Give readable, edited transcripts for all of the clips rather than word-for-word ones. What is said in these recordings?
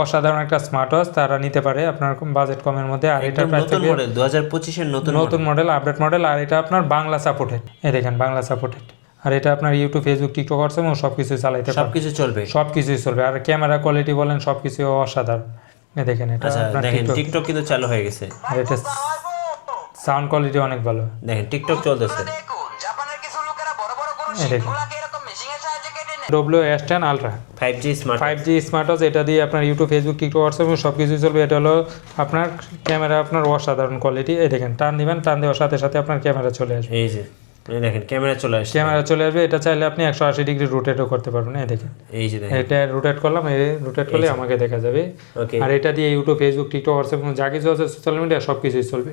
অসাধারণ একটা smart watch তারা নিতে পারে আপনার বাজেট কমের মধ্যে। আর এটা প্রাইস নতুন মডেল 2025 এর নতুন মডেল, আপডেট মডেল। আর এটা আপনার বাংলা সাপোর্টেড, এই দেখেন বাংলা সাপোর্টেড। আর এটা আপনার ইউটিউব, ফেসবুক, টিকটক হোয়াটসঅ্যাপ এবং সব কিছুই চালাইতে পারবে, সবকিছু চলবে, সব কিছুই চলবে। আর ক্যামেরা কোয়ালিটি বলেন সব কিছু অসাধারণ। এই দেখেন এটা আপনার দেখেন টিকটক কিন্তু চালু হয়ে গেছে, আর এটা সাউন্ড কোয়ালিটি অনেক ভালো। দেখেন টিকটক চলতেছে। এই দেখেন WS10 ultra 5G smart 5G smart watch. এটা দিয়ে আপনার ইউটিউব, ফেসবুক, টিকটক, হোয়াটসঅ্যাপ সব কিছুই চলবে। এটা হলো আপনার ক্যামেরা আপনার অসাধারণ কোয়ালিটি। এই দেখেন টান দিবেন, টান দেওয়ার সাথে সাথে আপনার ক্যামেরা চলে আসবে। এই যে দেখেন ক্যামেরা চলে আসছে, ক্যামেরা চলে আসবে। এটা চাইলে আপনি 180 ডিগ্রি রোটেটও করতে পারবেন। এই দেখেন এই যে দেখেন এটা রোটেট করলাম, এই রোটেট করলে আমাকে দেখা যাবে। ওকে, আর এটা দিয়ে ইউটিউব, ফেসবুক, টিকটক, হোয়াটসঅ্যাপ যা কিছু আছে সোশ্যাল মিডিয়া সব কিছুই চলবে।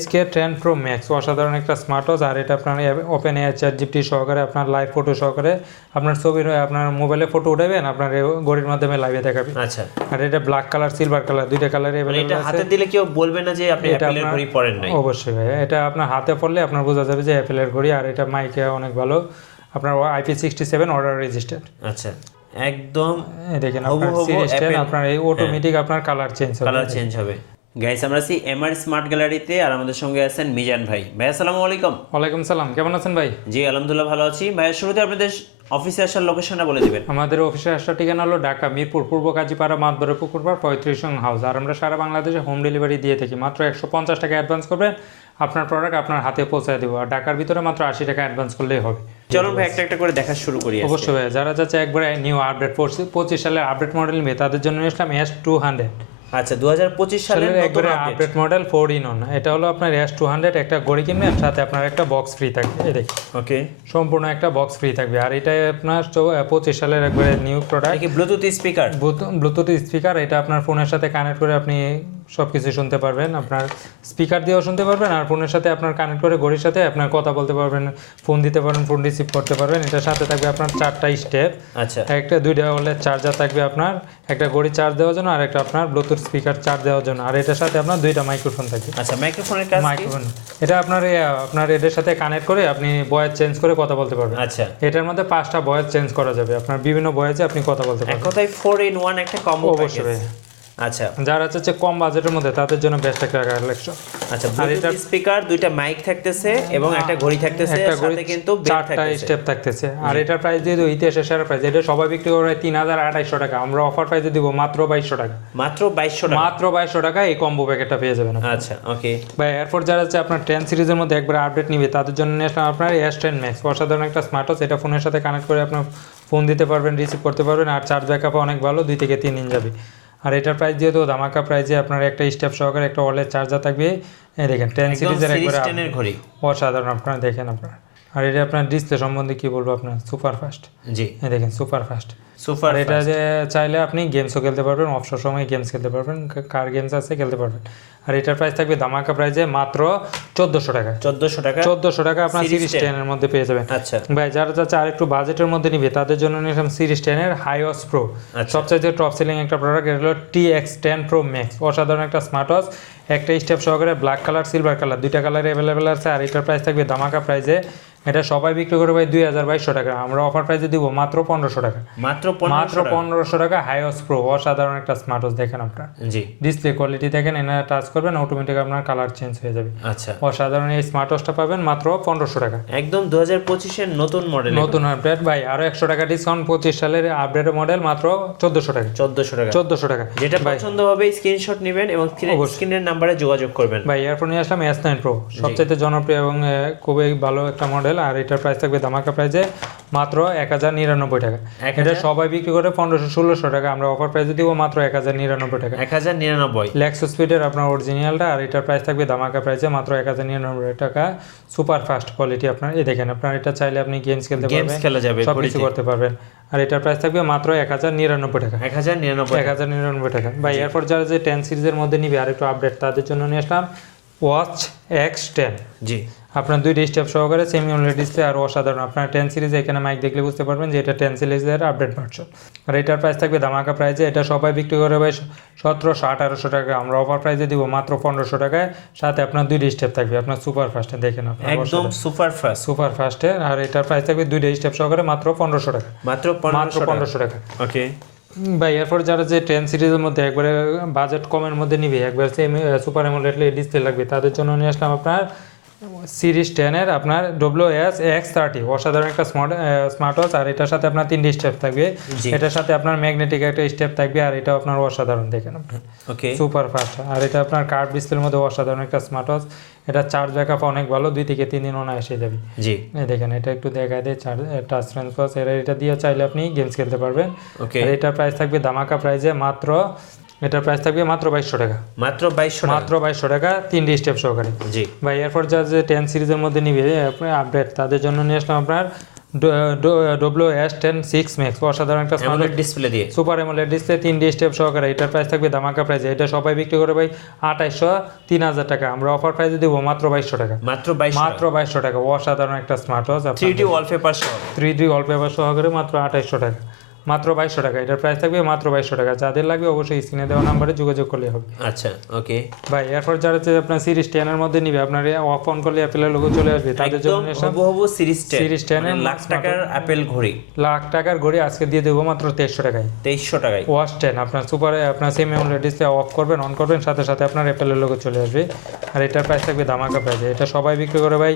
HK10 Pro Max অসাধারণ একটা স্মার্ট ওয়াচ। আর এটা আপনার ওপেন এআই ChatGPT সহকারে আপনার লাইভ ফটো সহকারে আপনার ছবির আপনার মোবাইলে ফটো উঠাবেন, আপনার ঘড়ির মাধ্যমে লাইভে দেখাবে। আচ্ছা। আর এটা ব্ল্যাক কালার, সিলভার কালার দুইটা কালারে মানে এটা अवेलेबल হাতে আছে। দিলে কেউ বলবে না যে আপনি এটা অ্যাপেলের ঘড়ি পরেন নাই? অবশ্যই ভাই, এটা আপনার হাতে পড়লে আপনার বোঝা যাবে যে অ্যাপেলের ঘড়ি। আর এটা মাইকে অনেক ভালো, আপনার IP67 অর্ডার রেজিস্টার্ড। আচ্ছা, একদম দেখেন আপনার সিরিজ 10 আপনার এই অটোমেটিক আপনার কালার চেঞ্জ হবে, কালার চেঞ্জ হবে। গাইস আমরা আছি এমআর স্মার্ট গ্যালারিতে, আর আমাদের সঙ্গে আছেন মিজান ভাই। ভাই আসসালামু আলাইকুম। ওয়ালাইকুম সালাম, কেমন আছেন ভাই? জি আলহামদুলিল্লাহ ভালো আছি। ভাই শুরুতে আপনাদের অফিসে আসার লোকেশনটা বলে দিবেন। আমাদের অফিসে আসার ঠিকানা হলো ঢাকা মিরপুর পূর্ব কাজীপাড়া মাতবরে পুকুরপাড় 35 নং হাউস। আর আমরা সারা বাংলাদেশে হোম ডেলিভারি দিয়ে থাকি। মাত্র 150 টাকা অ্যাডভান্স করবেন, আপনার প্রোডাক্ট আপনার হাতে পৌঁছায় দেবো। আর ঢাকার ভিতরে মাত্র 80 টাকা অ্যাডভান্স করলেই হবে। চলুন ভাই একটা একটা করে দেখা শুরু করি। অবশ্যই ভাই, যারা যাচ্ছে একবারে নিউ আপডেট 25 সালের আপডেট মডেল নিবে তাদের জন্য নিয়েছিলাম S200। আচ্ছা, 2025 সালের একবারে আপডেট মডেল 4-in-1। এটা হলো আপনার S200, একটা ঘড়ি কিনবেন সাথে আপনার একটা বক্স ফ্রি থাকবে। এই দেখুন ওকে, সম্পূর্ণ একটা বক্স ফ্রি থাকবে। আর এটা আপনার 25 সালের একবারে নিউ প্রোডাক্ট। কি ব্লুটুথ স্পিকার? Bluetooth speaker. এটা আপনার ফোনের সাথে কানেক্ট করে আপনি সব কিছু শুনতে পারবেন, আপনার স্পিকার দিয়েও শুনতে পারবেন। আর ফোনের সাথে আপনার কানেক্ট করে ঘড়ির সাথে আপনার কথা বলতে পারবেন, ফোন দিতে পারবেন, ফোন রিসিভ করতে পারবেন। এটার সাথে থাকবে আপনার 4টা স্টেপ। আচ্ছা, একটা 2টা হলে চার্জার থাকবে আপনার, একটা ঘড়ি চার্জ দেওয়ার জন্য আর একটা আপনার ব্লুটুথ স্পিকার চার্জ দেওয়ার জন্য। আর এটার সাথে আপনার 2টা মাইক্রোফোন থাকবে। আচ্ছা, মাইক্রোফোনের কাজ কি? মাইক্রোফোন এটা আপনার এটার সাথে কানেক্ট করে আপনি ভয়েস চেঞ্জ করে কথা বলতে পারবেন। আচ্ছা, এটার মধ্যে 5টা ভয়েস চেঞ্জ করা যাবে, আপনার বিভিন্ন ভয়েসে আপনি কথা বলতে এক পারবেন। কথায় 4-in-1 একটা কম্বো অবশ্যই প্যাকেজ। ভাই। আচ্ছা, যারা চাচ্ছে কম বাজেটের মধ্যে তাদের জন্য বেস্ট একটা কালেকশন। আচ্ছা, ব্লুটুথ স্পিকার, 2টা মাইক থাকতেছে এবং একটা ঘড়ি থাকতেছে, একটা ঘড়ি সাথে কিন্তু 4টা স্টেপ থাকতেছে। আর এটার প্রাইস দিয়ে দিই ইতিহাসের সেরা প্রাইস। এটা সবাই বিক্রি করে 3200 টাকা, আমরা অফার প্রাইসে দিব মাত্র 2200 টাকা। মাত্র 2200 টাকা? মাত্র 2200 টাকা এই কম্বো প্যাকেটটা পেয়ে যাবেন। আচ্ছা, ওকে ভাই। এরপর যারা হচ্ছে আপনার 10 সিরিজের মধ্যে একবার আপডেট নিবে তাদের জন্য নিয়ে আসলাম আপনার S10 Max অসাধারণ একটা স্মার্ট ওয়াচ। এটা ফোনের সাথে কানেক্ট করে আপনার ফোন দিতে পারবেন, রিসিভ করতে পারবেন। আর চার্জ ব্যাকআপ অনেক ভালো, 2 থেকে 3 দিন যাবে। আর এটার প্রাইস যেহেতু ধামাকা প্রাইসে আপনার একটা স্টেপ সহকারে একটা ওয়ালেট চার্জার থাকবে। এই দেখেন 10 সিরিজের একবারে ঘড়ি অসাধারণ আপনারা দেখেন আপনার। আর এটা আপনার ডিসপ্লে সম্বন্ধে কি বলবো, আপনার সুপার ফাস্ট। জি, এই দেখেন সুপার ফাস্ট। সুপার। আর এটা যে চাইলে আপনি গেমসও খেলতে পারবেন, অবসর সময় গেমস খেলতে পারবেন, কার গেমস আছে খেলতে পারবেন। আর এটার প্রাইস থাকবে ধামাকা প্রাইসে মাত্র 1400 টাকা। 1400 টাকা? 1400 টাকা আপনার সিরিজ 10 এর মধ্যে পেয়ে যাবেন। আচ্ছা ভাই, যারা যাচ্ছে আর একটু বাজেটের মধ্যে নিবে তাদের জন্য নিলাম সিরিজ 10 এর হাইওস প্রো। সবচেয়ে টপ সেলিং একটা প্রোডাক্ট, এটা হলো TX10 Pro Max অসাধারণ একটা স্মার্ট ওয়াচ। একটা স্টেপ সহকারে ব্ল্যাক কালার, সিলভার কালার 2টা কালারে অ্যাভেলেবেল আছে। আর এটার প্রাইস থাকবে ধামাকা প্রাইসে, এটা সবাই বিক্রি করে ভাই 2200 টাকা, আমরা অফার প্রাইসে দিব মাত্র 1500 টাকা। মাত্র 1500 টাকা হাইওস প্রো অসাধারণ একটা স্মার্ট ওয়াচ। দেখেন আপনার জি, ডিসপ্লে কোয়ালিটি দেখেন, এনে টাচ করবেন অটোমেটিক আপনার কালার চেঞ্জ হয়ে যাবে। আচ্ছা, অসাধারণ এই স্মার্ট ওয়াচটা পাবেন মাত্র 1500 টাকা। একদম 2025 এর নতুন মডেল, নতুন আপডেট ভাই, আরো 100 টাকা ডিসকাউন্ট। 25 সালের আপডেট মডেল মাত্র 1400 টাকা। 1400 টাকা? 1400 টাকা। যেটা পছন্দ হবে স্ক্রিনশট নেবেন এবং স্ক্রিনের নাম্বারে যোগাযোগ করবেন। ভাই এরপর নিয়ে আসলাম S9 Pro সবচেয়ে জনপ্রিয় এবং খুবই ভালো একটা মডেল। আর এটার প্রাইস থাকবে ধামাকা প্রাইসে মাত্র 1099 টাকা। এটা সবাই বিক্রি করে 1500-1600 টাকা, আমরা অফার প্রাইসে দিব মাত্র 1099 টাকা। 1099 লেক্সাস স্পিডের আপনার অরিজিনালটা। আর এটার প্রাইস থাকবে ধামাকা প্রাইসে মাত্র 1099 টাকা। সুপার ফাস্ট কোয়ালিটি আপনার। এই দেখেন আপনার এটা চাইলে আপনি গেমস খেলতে পারবেন, গেমস খেলা যাবে, সব কিছু করতে পারবেন। আর এটার প্রাইস থাকবে মাত্র 1099 টাকা। 1099 টাকা। ভাই এরপর যারা যে 10 সিরিজের মধ্যে নিবে আর একটু আপডেট তাদের জন্য নিয়ে আসলাম ওয়াচ X10। জি, আপনার 2টা স্টেপ সহকারে সেমি অনলাইন ডিসপ্লে আর অসাধারণ। আপনার 10 সিরিজে এখানে মাইক দেখলে বুঝতে পারবেন যে এটা 10 সিরিজের আপডেট ভার্সন। আর এটার প্রাইস থাকবে ধামাকা প্রাইসে, এটা সবাই বিক্রি করে ভাই 1700-1800 টাকা, আমরা অফার প্রাইসে দিব মাত্র 1500 টাকায়। সাথে আপনার 2টা স্টেপ থাকবে আপনার সুপার ফাস্টে। দেখেন আপনার একদম সুপার ফাস্ট, সুপার ফাস্টে। আর এটার প্রাইস থাকবে 2টা স্টেপ সহকারে মাত্র 1500 টাকা। মাত্র মাত্র 1500 টাকা। ওকে, ভাই এরপর যারা যে 10 সিরিজের মধ্যে একবারে বাজেট কমের মধ্যে নিবে, একবার সেম সুপার অ্যামোলেড ডিসপ্লে লাগবে, তাদের জন্য নিয়ে আসলাম আপনার সিরিজ 10 এর আপনার WS-X30 অসাধারণ একটা স্মার্ট ওয়াচ। আর এটার সাথে আপনার 3টি স্টেপ থাকবে, জি। এটার সাথে আপনার ম্যাগনেটিক একটা স্টেপ থাকবে, আর এটা আপনার অসাধারণ দেখেন আপনি ওকে, সুপার ফাস্ট। আর এটা আপনার কার্ভ ডিসপ্লের মধ্যে অসাধারণ একটা স্মার্ট ওয়াচ। এটা চার্জ ব্যাকআপ অনেক ভালো, 2 থেকে 3 দিন অনায়াসে যাবে। জি। এই দেখেন এটা একটু দেখায় দেয় টাচ ট্রান্সফার, এটা দিয়ে চাইলে আপনি গেমস খেলতে পারবেন। ওকে, আর এটার প্রাইস থাকবে ধামাকা প্রাইজে মাত্র, এটার প্রাইস থাকবে মাত্র 2200 টাকা, মাত্র 2200 টাকা। মাত্র 2200 টাকা 3টি স্টেপ সহকারে। জি। ভাই এরপর যা যে 10 সিরিজের মধ্যে নিবে আপডেট, তাদের জন্য নিয়ে আসলাম আপনার WS-10 6 Max অসাধারণ একটা স্মার্ট অ্যামোলেড ডিসপ্লে দিয়ে। Super AMOLED display 3D step সহকারে। এটার প্রাইস থাকবে ধামাকা প্রাইসে, এটা সবাই বিক্রি করে ভাই 2800 3000 টাকা, আমরা অফার প্রাইসে দেবো মাত্র 2200 টাকা, মাত্র 2200 মাত্র 2200 টাকা অসাধারণ একটা স্মার্ট ওয়াচ। 3D ওয়ালপেপার সহ। 3D ওয়ালপেপার সহকারে মাত্র 2800 টাকা, মাত্র 2200 টাকা। এটার প্রাইস থাকবে মাত্র 2200 টাকা। যাদের লাগবে অবশ্যই স্ক্রিনে দেওয়া নাম্বারে যোগাযোগ করলে হবে। আচ্ছা, ওকে। ভাই এরপর যারা হচ্ছে আপনার সিরিজ 10 এর মধ্যে নিবে, আপনার অফ অন করলে অ্যাপেলের লোগো চলে আসবে, তাদের জন্য একদম নিয়ে আসলাম হুবহু সিরিজ 10, সিরিজ 10 মানে এর লাখ টাকার অ্যাপেল ঘড়ি, লাখ টাকার ঘড়ি আজকে দিয়ে দেবো মাত্র 2300 টাকায়। 2300 টাকায়। ওয়াচ 10 আপনার সুপারে আপনার সেম অ্যামোলেড ডিসপ্লে অফ করবেন, অন করবেন, সাথে সাথে আপনার অ্যাপেলের লোগো চলে আসবে। আর এটার প্রাইস থাকবে ধামাকা প্রাইসে, এটা সবাই বিক্রি করে ভাই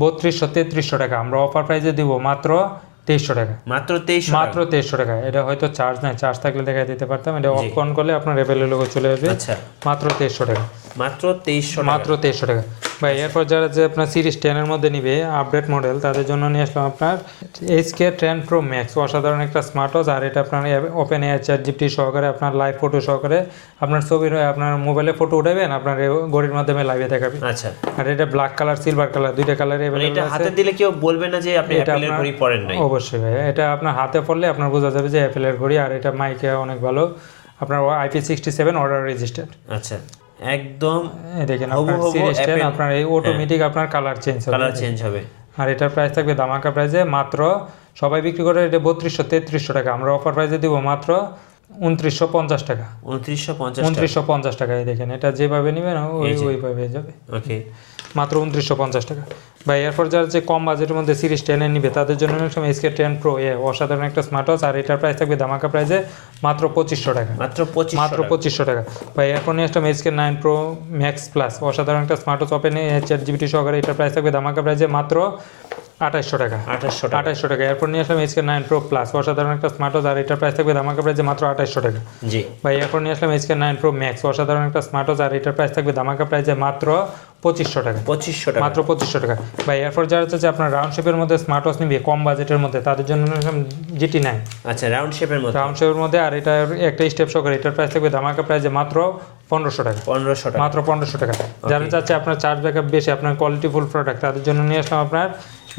3200 3300 টাকা, আমরা অফার প্রাইসে দিব মাত্র 2300 টাকা, মাত্র 2300 মাত্র 2300 টাকা। এটা হয়তো চার্জ নাই, চার্জ থাকলে দেখাই দিতে পারতাম। এটা অফ অন করলে আপনার অ্যাপেলের লোগো চলে আসবে। আচ্ছা, মাত্র 2300 টাকা, মাত্র 2300 টাকা। মাত্র 2300 টাকা। ভাই এরপর যারা যে আপনার সিরিজ 10 এর মধ্যে নিবে আপডেট মডেল, তাদের জন্য নিয়ে আসলাম আপনার HK10 Pro Max অসাধারণ একটা স্মার্ট ওয়াচ। আর এটা আপনার ওপেন এআই ChatGPT সহকারে আপনার লাইভ ফটো সহকারে আপনার ছবি আপনার মোবাইলে ফটো উঠাবেন, আপনার ঘড়ির মাধ্যমে লাইভে দেখাবে। আচ্ছা, আর এটা ব্ল্যাক কালার সিলভার কালার দুইটা কালারে মানে এটা अवेलेबल হাতে আছে। দিলে কেউ বলবে না যে আপনি এটা অ্যাপেলের আপনার- ঘড়ি পরেন নাই। অবশ্যই ভাই, এটা আপনার হাতে পড়লে আপনার বোঝা যাবে যে অ্যাপেলের ঘড়ি। আর এটা মাইকে অনেক ভালো, আপনার IP67 অর্ডার রেজিস্টার্ড। আচ্ছা, একদম দেখেন আপনার হুবহু সিরিজ 10 Apple- আপনার এই অটোমেটিক আপনার কালার চেঞ্জ হবে। কালার চেঞ্জ হবে। আর এটার প্রাইস থাকবে ধামাকা প্রাইসে মাত্র, সবাই বিক্রি করে এটা 3200 3300 টাকা, আমরা অফার প্রাইসে দিব মাত্র 2950 টাকা, 2950 টাকা। 2950 টাকা। এই দেখেন এটা যেভাবে নেবেন এই যে। ওইভাবে যাবে, ওকে, মাত্র 2950 টাকা। ভাই এরপর যারা যে কম বাজেটের মধ্যে সিরিজ 10 এর নিবে, তাদের জন্য HK10 Pro অসাধারণ একটা স্মার্ট ওয়াচ। আর এটার প্রাইস থাকবে ধামাকা প্রাইসে মাত্র 2500 টাকা, মাত্র 2500 মাত্র 2500 টাকা। ভাই এরপর নিয়ে আসলাম HK9 Pro Max Plus অসাধারণ একটা স্মার্ট ওয়াচ ওপেন ChatGPT সহকারে। এটার প্রাইস থাকবে ধামাকা প্রাইসে মাত্র 2800 টাকা, 2800 টাকা। 2800 টাকা। এরপর নিয়ে আসলাম HK9 Pro Plus অসাধারণ একটা স্মার্ট ওয়াচ। আর এটার প্রাইস থাকবে ধামাকা প্রাইসে মাত্র 2800 টাকা। জি। ভাই এরপর নিয়ে আসলাম HK9 Pro Max অসাধারণ একটা স্মার্ট ওয়াচ। আর এটার প্রাইস থাকবে ধামাকা প্রাইসে মাত্র 2500 টাকা, 2500 টাকা। মাত্র 2500 টাকা। ভাই এরপর যারা হচ্ছে আপনার রাউন্ড শেপের মধ্যে স্মার্ট ওয়াচ নিবে কম বাজেটের মধ্যে, তাদের জন্য নিয়ে আসলাম GT9 আচ্ছা, রাউন্ড শেপের মধ্যে রাউন্ড শেপের মধ্যে। আর এটা একটা স্টেপ সহকারে, এটার প্রাইস থাকবে ধামাকা প্রাইসে মাত্র 1500 টাকা, 1500 টাকা। মাত্র 1500 টাকা। যারা চাচ্ছে আপনার চার্জ ব্যাকআপ বেশি, আপনার কোয়ালিটি ফুল প্রোডাক্ট, তাদের জন্য নিয়ে আসলাম আপনার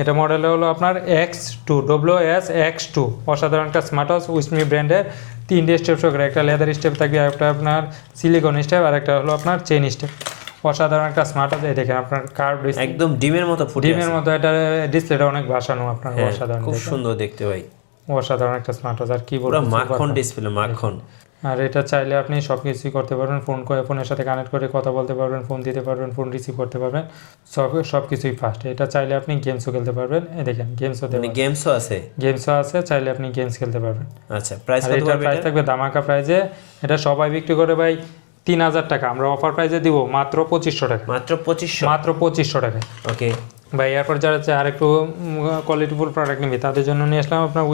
এটা মডেল হলো আপনার X2 WS-X2 অসাধারণ একটা স্মার্ট ওয়াচ উইসমি ব্র্যান্ডের। 3টে স্টেপ সহকারে, একটা লেদার স্টেপ থাকবে, একটা আপনার সিলিকন স্টেপ, আর একটা হলো আপনার চেইন স্টেপ। অসাধারণ একটা স্মার্ট ওয়াচ। এই দেখেন আপনার কার্ভ একদম ডিমের মতো ফুটে ডিমের আছে। মতো, এটা ডিসপ্লেটা অনেক ভাসানো আপনার, হ্যাঁ, অসাধারণ খুব দেখেন। সুন্দর দেখতে ভাই, অসাধারণ একটা স্মার্ট ওয়াচ। আর কি পুরো বলবো, মাখন ডিসপ্লে, মাখন। আর এটা চাইলে আপনি সব কিছুই করতে পারবেন, ফোনের সাথে কানেক্ট করে কথা বলতে পারবেন, ফোন দিতে পারবেন, ফোন রিসিভ করতে পারবেন, সব কিছুই ফাস্ট। এটা চাইলে আপনি গেমসও খেলতে পারবেন। এই দেখেন গেমসও মানে গেমসও আছে। গেমসও আছে, চাইলে আপনি গেমস খেলতে পারবেন। আচ্ছা, প্রাইস আর কত এটার পড়বে প্রাইস এটা? থাকবে ধামাকা প্রাইজে, এটা সবাই বিক্রি করে ভাই 3000 টাকা, আমরা অফার প্রাইজে দিব মাত্র 2500 টাকা, মাত্র 2500। মাত্র 2500 টাকা। ওকে, ভাই এরপর যারা হচ্ছে আরেকটু কোয়ালিটিফুল প্রোডাক্ট নিবে, তাদের জন্য নিয়ে আসলাম আপনার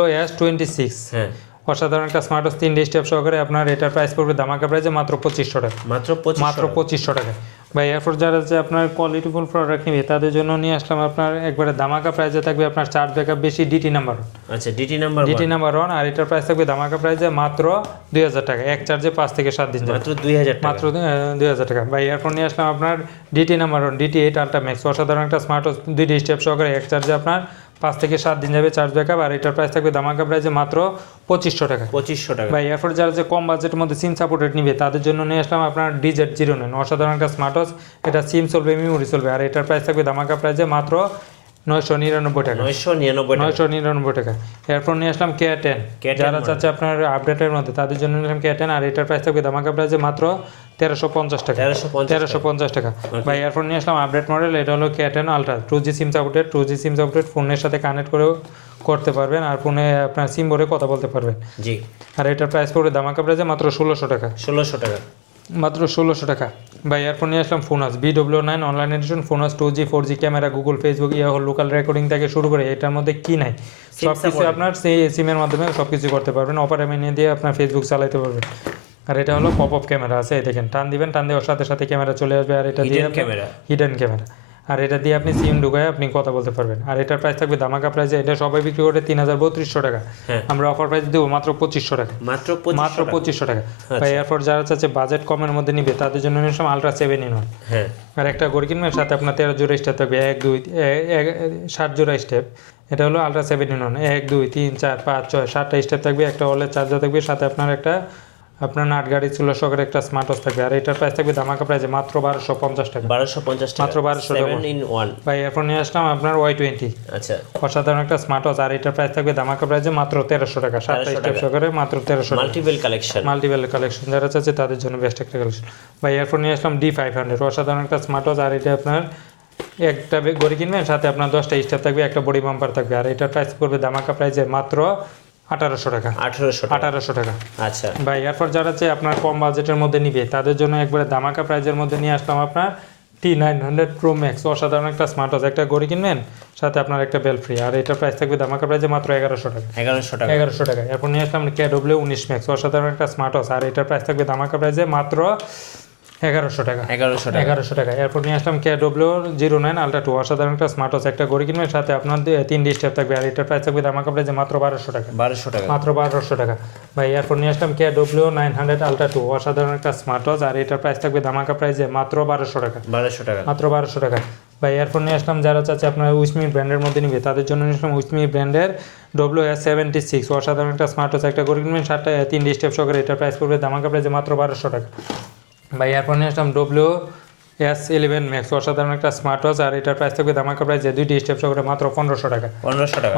WS-26 হ্যাঁ, অসাধারণ একটা স্মার্ট ওয়াচ 3ডি স্টেপ সহকারে। আপনার এটার প্রাইস পড়বে ধামাকা প্রাইসে মাত্র 2500 টাকা, মাত্র 2500 মাত্র 2500 টাকা। ভাই এরপর যারা হচ্ছে আপনার কোয়ালিটিফুল প্রোডাক্ট নিবে, তাদের জন্য নিয়ে আসলাম আপনার একবারে ধামাকা প্রাইসে থাকবে আপনার চার্জ ব্যাকআপ বেশি DT নাম্বার, আচ্ছা, ডিটি নাম্বার DT নাম্বার 1। আর এটার প্রাইস থাকবে ধামাকা প্রাইসে মাত্র 2000 টাকা, এক চার্জে 5 থেকে 7 দিন যাবে, মাত্র 2000 টাকা। মাত্র 2000 টাকা। ভাই এরপর নিয়ে আসলাম আপনার DT number 1 DT8 ultra max অসাধারণ একটা স্মার্ট ওয়াচ 2ডি স্টেপ সহকারে, এক চার্জে আপনার 5 থেকে 7 দিন যাবে চার্জ ব্যাকআপ। আর এটার প্রাইস থাকবে ধামাকা প্রাইসে মাত্র 2500 টাকা, 2500 টাকা। ভাই এরপর যারা যে কম বাজেটের মধ্যে সিম সাপোর্টেড নিবে, তাদের জন্য নিয়ে আসলাম আপনার DZ09 অসাধারণ একটা স্মার্ট ওয়াচ। এটা সিম চলবে, মেমোরি চলবে। আর এটার প্রাইস থাকবে ধামাকা প্রাইসে মাত্র 999 টাকা 999 টাকা 999 টাকা। এরপর নিয়ে আসলাম K10, K10 যারা model। চাচ্ছে আপনার আপডেটের মধ্যে তাদের জন্য নিলাম K10, আর এটার প্রাইস থাকবে ধামাকা প্রাইসে মাত্র 1350 টাকা 1350 টাকা ভাই। এরপর নিয়ে আসলাম আপডেট মডেল, এটা হলো K10 ultra, 2G SIM supported, 2G SIM supported, ফোনের সাথে কানেক্ট করেও করতে পারবেন আর ফোনে আপনার সিম ভরে কথা বলতে পারবেন। জি, আর এটার প্রাইস পড়বে ধামাকা প্রাইসে মাত্র 1600 টাকা 1600 টাকা মাত্র 1600 টাকা ভাই। এরপর নিয়ে আসলাম ফোনাস BW9 অনলাইন এডিশন। ফোনাস 2G 4G camera, Google, Facebook, Yahoo local recording থেকে শুরু করে এটার মধ্যে কি নাই সব কিছু support। আপনার সেই সিমের মাধ্যমে সব কিছু করতে পারবেন। অপারেটর মেনু দিয়ে আপনার ফেসবুক চালাতে পারবেন। আর এটা হলো পপ আপ ক্যামেরা আছে, এই দেখেন, টান দিবেন, টান দেওয়ার সাথে সাথে ক্যামেরা চলে আসবে। আর এটা দিয়ে ক্যামেরা হিডেন ক্যামেরা, আর এটা দিয়ে আপনি সিম ঢুকায় আপনি কথা বলতে পারবেন। আর এটার প্রাইস থাকবে ধামাকা প্রাইসে, এটা সবাই বিক্রি করে 3300 টাকা, হ্যাঁ। আমরা অফার প্রাইস দেবো মাত্র 2500 টাকা মাত্র মাত্র 2500 টাকা ভাই। এরপর যারা চাচ্ছে বাজেট কমের মধ্যে নিবে তাদের জন্য নিলাম আলট্রা 7-in-1। হ্যাঁ, আর একটা গড়ি কিনবেন, সাথে আপনার 13 জোড়া স্টেপ থাকবে, 1 2 7 জোড়া স্টেপ। এটা হলো আলট্রা 7-in-1, 1 2 3 4 5 6 7টা স্টেপ থাকবে, একটা ওয়ালের চার্জার থাকবে, সাথে আপনার একটা আপনার নাট গাড়ি ছিল সহকারে একটা স্মার্ট ওয়াচ থাকবে। আর এটার প্রাইস থাকবে ধামাকা প্রাইসে মাত্র 1250 টাকা 1250 টাকা মাত্র 1200 টাকা 7-in-1। ভাই। এরপর নিয়ে আসলাম আপনার Y20, আচ্ছা, অসাধারণ একটা স্মার্ট ওয়াচ, আর এটার প্রাইস থাকবে ধামাকা প্রাইসে মাত্র 1300 টাকা 7টা স্টেপ সহকারে মাত্র 1300 টাকা মাল্টিপল কালেকশন মাল্টিপল কালেকশন, যারা চাচ্ছে তাদের জন্য বেস্ট একটা কালেকশন ভাই। এরপর নিয়ে আসলাম D500, অসাধারণ একটা স্মার্ট ওয়াচ, আর এটা আপনার একটা ঘড়ি কিনবেন, সাথে আপনার 10টা স্টেপ থাকবে, একটা বডি বাম্পার থাকবে। আর এটার প্রাইস পড়বে ধামাকা প্রাইসে মাত্র 1800 টাকা 1800 টাকা আচ্ছা, ভাই। এরপর যারা চাই আপনার কম বাজেটের মধ্যে নিবে তাদের জন্য একবারে ধামাকা প্রাইজের মধ্যে নিয়ে আসলাম আপনার T900 Pro Max, অসাধারণ একটা স্মার্ট ওয়াচ, একটা ঘড়ি কিনবেন, সাথে আপনার একটা বেল ফ্রি। আর এটার প্রাইস থাকবে ধামাকা প্রাইজে মাত্র 1100 টাকা 1100 টাকা। এরপর নিয়ে আসলাম KW19 Max, অসাধারণ একটা স্মার্ট ওয়াচ, আর এটার প্রাইস থাকবে ধামাকা প্রাইজে মাত্র 1100 টাকা 1100 টাকা। এরপর নিয়ে আসলাম KW09 Ultra 2, অসাধারণ একটা স্মার্ট ওয়াচ, একটা ঘড়ি কিনবেন, সাথে আপনার 3 স্টেপ থাকবে। আর এটার প্রাইস থাকবে ধামাকা প্রাইজে মাত্র 1200 টাকা মাত্র 1200 টাকা ভাই। এরপর নিয়ে আসলাম KW900 Ultra 2, অসাধারণ একটা স্মার্ট ওয়াচ, আর এটার প্রাইস থাকবে ধামাকা প্রাইজে মাত্র 1200 টাকা মাত্র 1200 টাকা ভাই। এরপর নিয়ে আসলাম যারা চাচ্ছে আপনার উইসমি ব্র্যান্ডের মধ্যে নিবে তাদের জন্য নিয়ে আসলাম উইসমি ব্র্যান্ডের WS76, অসাধারণ একটা স্মার্ট ওয়াচ, একটা ঘড়ি কিনবেন, 3 স্টেপ সহকারে। এটার প্রাইস পড়বে ধামাকা প্রাইজে মাত্র 1200 টাকা ভাই। এরপর নিয়ে আসলাম WS11 Max, অসাধারণ একটা স্মার্ট ওয়াচ, আর এটার প্রাইস থাকবে ধামাকা প্রাইসে 2টি স্টেপ সহকারে মাত্র 1500 টাকা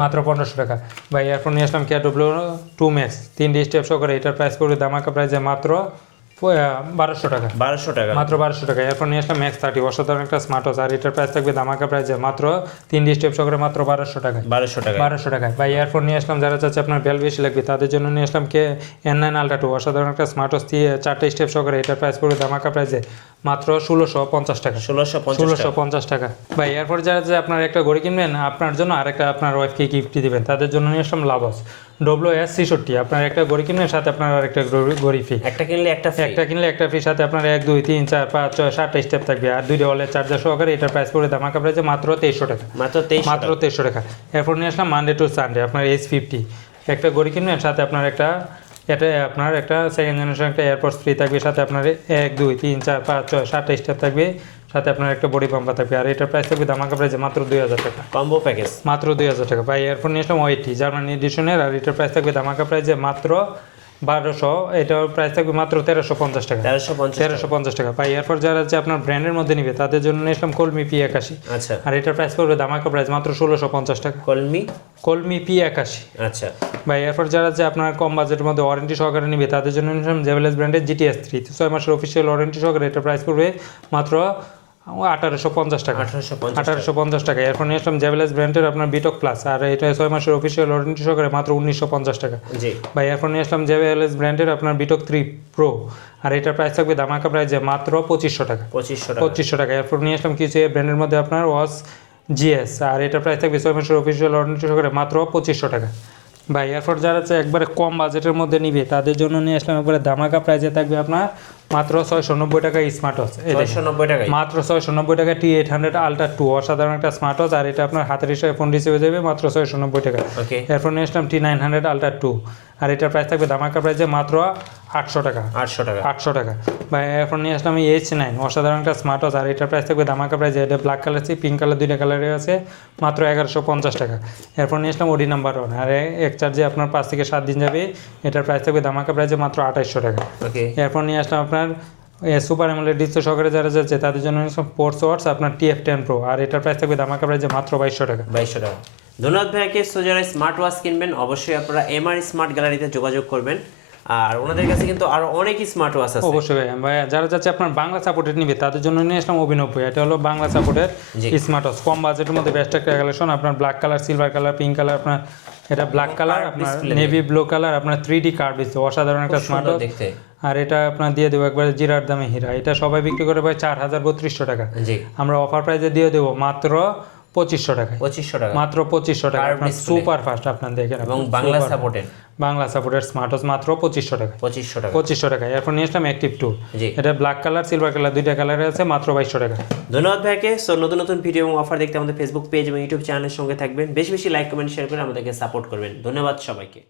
মাত্র 1500 টাকা ভাই। এরপর নিয়ে আসলাম KW2 Max, 3টি স্টেপ সহকারে, এটার প্রাইস পড়বে ধামাকা প্রাইসে মাত্র 1200 টাকা মাত্র 1200 টাকা। এরপর নিয়ে আসলাম Max 30, অসাধারণ একটা স্মার্ট ওয়াচ, আর এটার প্রাইস থাকবে ধামাকা প্রাইসে মাত্র 3টি স্টেপ সহকারে মাত্র 1200 টাকা 1200 টাকা ভাই। এরপর নিয়ে আসলাম যারা চাচ্ছে আপনার বেল বেশি লাগবে তাদের জন্য নিয়ে আসলাম N9 Ultra 2, অসাধারণ একটা স্মার্ট ওয়াচ, 4টা স্টেপ সহকারে, এটার প্রাইস পড়বে ধামাকা প্রাইসে মাত্র 1650 টাকা 1650 টাকা ভাই। এরপর যারা যে আপনার একটা ঘড়ি কিনবেন, আপনার জন্য আরেকটা আপনার ওয়াইফকে গিফট দিবেন, তাদের জন্য নিয়ে আসলাম লাভাস WS66, আপনার একটা ঘড়ি কিনবেন, সাথে আপনার আরেকটা ঘড়ি ফ্রি, একটা কিনলে একটা ফ্রি, সাথে আপনার 1 2 3 4 5 6 7টা স্টেপ থাকবে, আর 2টা ওয়ালের চার্জার সহকারে। এটার প্রাইস পড়বে ধামাকা প্রাইসে মাত্র 2300 টাকা মাত্র 2300 টাকা। এরপর নিয়ে আসলাম মানডে টু সানডে আপনার S50, একটা ঘড়ি কিনবেন, সাথে আপনার একটা সেকেন্ড জেনারেশন একটা এয়ারপোর্টস ফ্রি থাকবে, সাথে আপনার 1 2 3 4 5 6 7টা স্টেপ থাকবে, সাথে আপনার একটা বডি পাম্পার থাকবে। আর এটার প্রাইস থাকবে ধামাকা প্রাইসে মাত্র 2000 টাকা কম্বো প্যাকেজ মাত্র 2000 টাকা ভাই। এরপর নিয়ে আসলাম ওয়াইটি জার্মান এডিশনের, আর এটার প্রাইস থাকবে ধামাকা প্রাইসে মাত্র 1200, এটার প্রাইস থাকবে মাত্র 1350 টাকা 1350 টাকা ভাই। এরপর যারা যে আপনার ব্র্যান্ডের মধ্যে নিবে তাদের জন্য নিয়ে আসলাম কলমি P81, আচ্ছা, আর এটার প্রাইস পড়বে ধামাকা প্রাইস মাত্র 1650 টাকা কলমি P81 আচ্ছা ভাই। এরপর যারা যে আপনার কম বাজেটের মধ্যে ওয়ারেন্টি সহকারে নিবে তাদের জন্য নিলাম জেভেলেস ব্র্যান্ডের GTS 3, 6 মাসের অফিসিয়াল ওয়ারেন্টি সহকারে, এটার প্রাইস পড়বে মাত্র 1850 টাকা 1850 টাকা। এরপর নিয়ে আসলাম জেভেলেস ব্র্যান্ডের আপনার বিটক প্লাস, আর এটা 6 মাসের অফিসিয়াল ওয়ারেন্টি সহকারে মাত্র 1950 টাকা ভাই। এরপর নিয়ে আসলাম জেভেলেস ব্র্যান্ডের আপনার বিটক 3 প্রো, আর এটার প্রাইস থাকবে ধামাকা প্রাইসে মাত্র 2500 টাকা 2500 টাকা। এরপর নিয়ে আসলাম কিছু ব্র্যান্ডের মধ্যে আপনার ওয়াচ GS, আর এটার প্রাইস থাকবে 6 মাসের অফিসিয়াল ওয়ারেন্টি সহকারে মাত্র 2500 টাকা ভাই। এরপর যারা একবারে কম বাজেটের মধ্যে নিবে তাদের জন্য নিয়ে আসলাম একবারে ধামাকা প্রাইসে থাকবে আপনার মাত্র 690 টাকা স্মার্ট ওয়াচ, মাত্র 690 টাকা T800 Ultra 2, অসাধারণ একটা স্মার্ট ওয়াচ, আর এটা আপনার হাতের হিসাবে ফোন রিসিভে যাবে মাত্র 690 টাকা। এরপর নিয়ে আসলাম T900 Ultra 2, আর এটার প্রাইস থাকবে ধামাকা প্রাইসে মাত্র 800 টাকা ভাই। এরপর নিয়ে আসলাম H9, অসাধারণ একটা স্মার্ট ওয়াচ, আর এটার প্রাইস থাকবে ধামাকা প্রাইসে, এটা ব্ল্যাক কালার আছে, পিঙ্ক কালার, 2টা কালারে আছে, মাত্র 1150 টাকা। এরপর নিয়ে আসলাম ওডি নাম্বার 1, আর এক চার্জে আপনার 5 থেকে 7 দিন যাবে, এটার প্রাইস থাকবে ধামাকা প্রাইসে মাত্র 2800 টাকা। এরপর নিয়ে আসলাম আপনার সুপার অ্যামোলেড ডিসপ্লে সহকারে যারা যাচ্ছে তাদের জন্য স্পোর্টস ওয়াটস আপনার TF10 Pro, আর এটার প্রাইস থাকবে ধামাকা প্রাইসে মাত্র 2200 টাকা। 2200 টাকা। ধন্যবাদ ভাইয়াকে। সো যারা স্মার্ট ওয়াচ কিনবেন অবশ্যই আপনারা এমআর স্মার্ট গ্যালারিতে যোগাযোগ করবেন, আর ওনাদের কাছে কিন্তু আরো অনেক স্মার্ট ওয়াচ আছে। অবশ্যই ভাই, যারা যাচ্ছে আপনার বাংলা সাপোর্টেড নিবে তাদের জন্য নিয়ে আসলাম অভিনব। এটা হলো বাংলা সাপোর্টেড স্মার্ট ওয়াচ, কম বাজেটের মধ্যে বেস্ট একটা কালেকশন। আপনার black colour, silver colour, pink colour, আপনার এটা ব্ল্যাক কালার, আপনার নেভি ব্লু কালার, আপনার 3D কার্ভ ডিসপ্লে, অসাধারণ একটা স্মার্ট ওয়াচ। দেখতে আর এটা আপনার দিয়ে দেবো একবারে জিরার দামে হীরা। এটা সবাই বিক্রি করে ভাই 4300 টাকা, জি আমরা অফার প্রাইসে দিয়ে দেবো মাত্র 2500 টাকা। 2500 টাকা মাত্র 2500 টাকা। আপনার সুপার ফাস্ট আপনার দেখেন, এবং Bangla supported, Bangla supported smart watch মাত্র 2500 টাকা। 2500 টাকা 2500 টাকা। এরপর নিয়ে আসলাম অ্যাক্টিভ 2, জি। এটা ব্ল্যাক কালার, সিলভার কালার দুইটা কালারে আছে, মাত্র 2200 টাকা। ধন্যবাদ ভাইকে। সো নতুন নতুন ভিডিও এবং অফার দেখতে আমাদের ফেসবুক পেজ এবং ইউটিউব চ্যানেলের সঙ্গে থাকবেন। বেশি বেশি লাইক কমেন্ট শেয়ার করে আমাদেরকে সাপোর্ট করবেন। ধন্যবাদ সবাইকে।